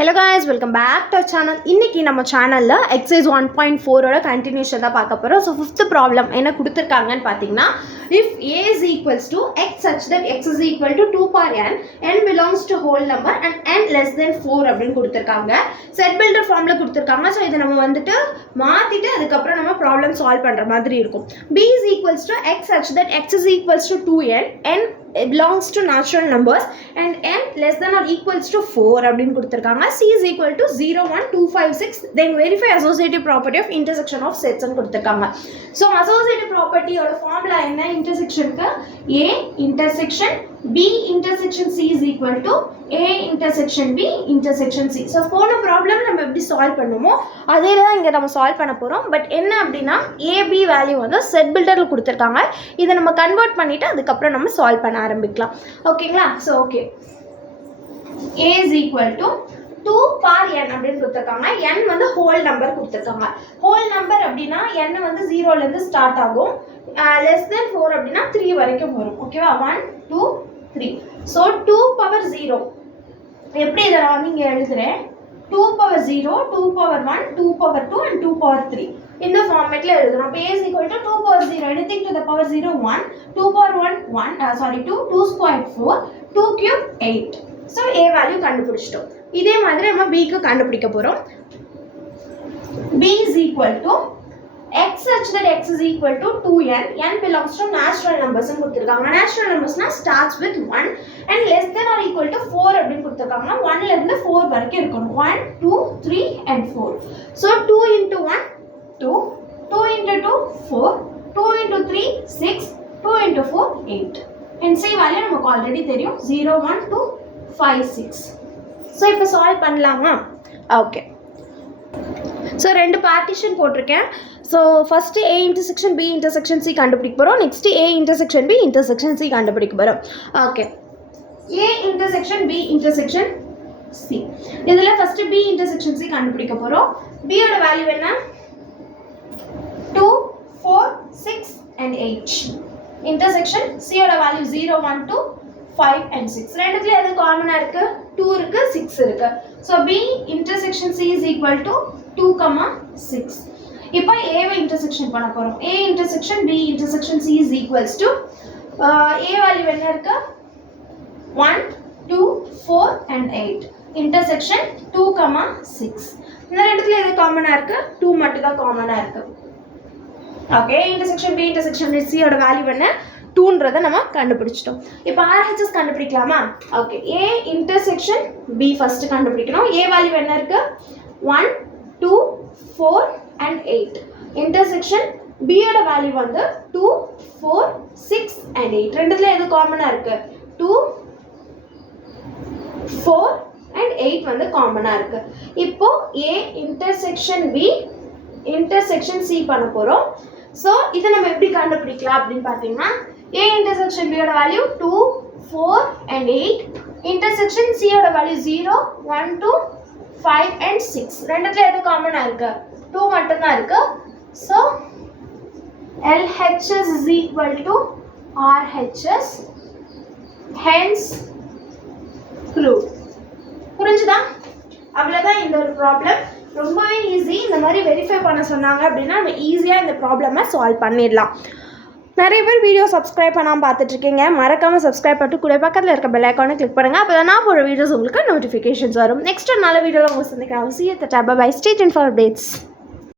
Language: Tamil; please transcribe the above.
Hello guys, welcome back to our channel. இன்னைக்கு நம்ம சேனல்ல exercise 1.4 ஓட கண்டினியூஷன் தான் பார்க்க போறோம். So fifth problem என்ன கொடுத்திருக்காங்கன்னு பாத்தீங்கன்னா, if a is equals to x such that x is equal to 2 power n belongs to whole number and n less than 4 அப்படினு கொடுத்திருக்காங்க. set builder ஃபார்ம்ல கொடுத்திருக்காங்க. So இத நம்ம வந்துட்டு மாத்திட்டு அதுக்கு அப்புறம் நம்ம ப்ராப்ளம் சால்வ் பண்ற மாதிரி இருக்கும். b is equals to x such that x is equals to 2n n belongs to natural numbers and n less than or equals to 4 அப்படினு கொடுத்திருக்காங்க. c is equal to 0 1 2 5 6 then verify associative property of intersection of sets னு கொடுத்திருக்காங்க. so associative property ஓட ஃபார்முலா என்ன? intersectionக்கு a intersection b intersection c is equal to a intersection b intersection c. so போன ப்ராப்ளம் நம்ம எப்படி சால்வ் பண்ணுமோ அதே தான் இங்க நம்ம சால்வ் பண்ண போறோம். பட் என்ன அப்படினா ab வேல்யூ வந்து செட் பில்டர்ல கொடுத்திருக்காங்க. இத நம்ம கன்வர்ட் பண்ணிட்டு அதுக்கு அப்புறம் நம்ம சால்வ் பண்ண ஆரம்பிக்கலாம். ஓகேங்களா? so okay, a is equal to 2 power n அப்படினு கொடுத்திருக்காங்க. n வந்து ஹோல் நம்பர் கொடுத்திருக்காங்க. ஹோல் நம்பர் அப்படினா n வந்து 0 ல இருந்து ஸ்டார்ட் ஆகும். less than 4 அப்படினா 3 வரைக்கும் வரும். ஓகேவா? 1 2 3. so 2 power 0 எப்படி இத நான் இங்க எழுதுறேன்? 2 power 0 2 power 1 2 power 2 and 2 power 3 இந்த ஃபார்மட்ல எழுதணும். அப்ப a is equal to 2 power 0 anything to the power 0 1 2 power 1 2 squared 4 2 cube 8. so a value கண்டுபிடிச்சிட்டோம். இதே மாதிரி நம்ம b க்கு கண்டுபிடிக்க போறோம். b is equal to x such that x is equal to 2n n belongs to natural numbers னு கொடுத்திருக்காங்க. natural numbers னா starts with 1 and less than or equal to 4 அப்படினு கொடுத்திருக்காங்க. 1 ல இருந்து 4 வரைக்கும் இருக்கணும். 1 2 3 and 4. so 2 into 1 2 2 into 2 4 2 into 3 6 2 into 4 8 and c value நமக்கு ஆல்ரெடி தெரியும் 0 1 2 5 6. so இப்போ சால்வ் பண்ணலாமா? ஓகே. so ரெண்டு பார்ட்டிஷன் போட்டிருக்கேன். so first a intersection b intersection c கண்டுபிடிக்க போறோம். next a intersection b intersection c கண்டுபிடிக்க போறோம். Okay. a intersection b intersection c. இதுல first b intersection c கண்டுபிடிக்க போறோம். b ஓட வேல்யூ என்ன? 2 4 6 and 8. intersection c ஓட வேல்யூ 0 1 2 5 and 6. ரெண்டுத்துல எது காமனா இருக்கு? 2 இருக்கு 6 இருக்கு. so b intersection c is equal to 2 6. இப்போ a வை இன்டர்செக்ஷன் பண்ண போறோம். a intersection b intersection c is equals to a value என்ன இருக்கு? 1 2 4 and 8. intersection 2 6. இந்த ரெண்டுத்துல எது காமனா இருக்கு? 2 மட்டும் தான் காமனா இருக்கு. Okay. intersection b intersection c ஓட வேல்யூ என்ன? 2ன்றத நம்ம கண்டுபிடிச்சிட்டோம். இப்போ RHS கண்டுபிடிக்கலாமா? Okay. a intersection b first கண்டுபிடிக்கணும். a வேல்யூ என்ன இருக்கு? 1 2 4 and 8. intersection b ஓட வேல்யூ வந்து 2 4 6 and 8. ரெண்டுத்துல எது காமனா இருக்கு? 2 4 and 8 வந்து காமனா இருக்கு. இப்போ a intersection b intersection c பண்ண போறோம். சோ இத நம்ம எப்படி கண்டுபிடிக்கலாம் அப்படினு பாத்தீங்கன்னா a intersection b ஓட வேல்யூ 2 4 and 8. intersection c ஓட வேல்யூ 0 1 2 5 and 6. ரெண்டுத்துல எது காமனா இருக்கு? 2 மட்டும் தான் இருக்கு. so LHS is equal to RHS, hence proved. புரிஞ்சுதா? அவ்வளவுதான் இந்த ஒரு ப்ராப்ளம். ரொம்பவே ஈஸி. இந்த மாதிரி வெரிஃபை பண்ண சொன்னாங்க அப்படின்னா நம்ம ஈஸியாக இந்த ப்ராப்ளமை சால்வ் பண்ணிடலாம். நிறைய பேர் வீடியோ சப்ஸ்கிரைப் பண்ணாமல் பார்த்துட்ருக்கீங்க. மறக்காமல் சப்ஸ்கிரைப் பண்ணிட்டு கூட பக்கத்தில் இருக்க பெல் ஐக்கானை கிளிக் பண்ணுங்கள். அப்போ தான் நான் போகிற வீடியோஸ் உங்களுக்கு நோட்டிஃபிகேஷன்ஸ் வரும். நெக்ஸ்ட் ஒரு நல்ல வீடியோவில் உங்களுக்கு சந்திக்கிறேன். see you at the tab. Bye. Stay tuned for updates.